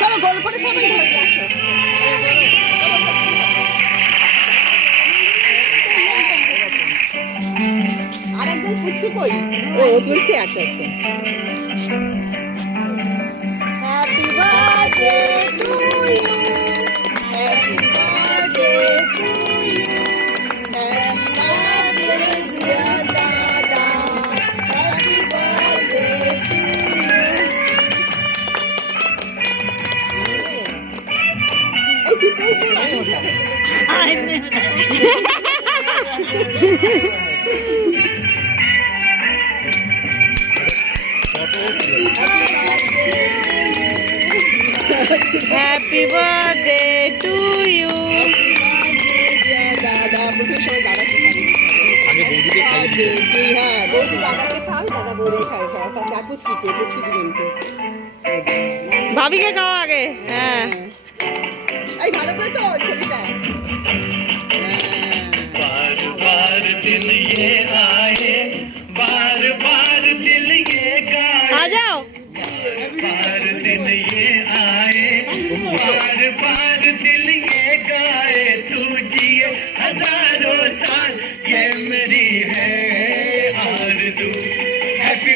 চলো গোল করে সবাই ধরে আসো। আর একজন ফুচকি কই? ও তুলছে, আচ্ছা আচ্ছা। Happy birthday to you, happy birthday to you, happy birthday dear দাদা, হ্যাপি বার্থডে টু ইউ। এই কি তুলছো না ওটা? Happy birthday to you. দাদা প্রথমে সবাই দাদাকে খাইয়ে হ্যাঁ বৌদি দাদাকে খাও, দাদা বৌদি খাও, সবার কাছে আর পুচকিকে পুচকি দিবেন তো। ভাবিকে খাও আগে। হ্যাঁ এই ভালো করে তো ছবিটা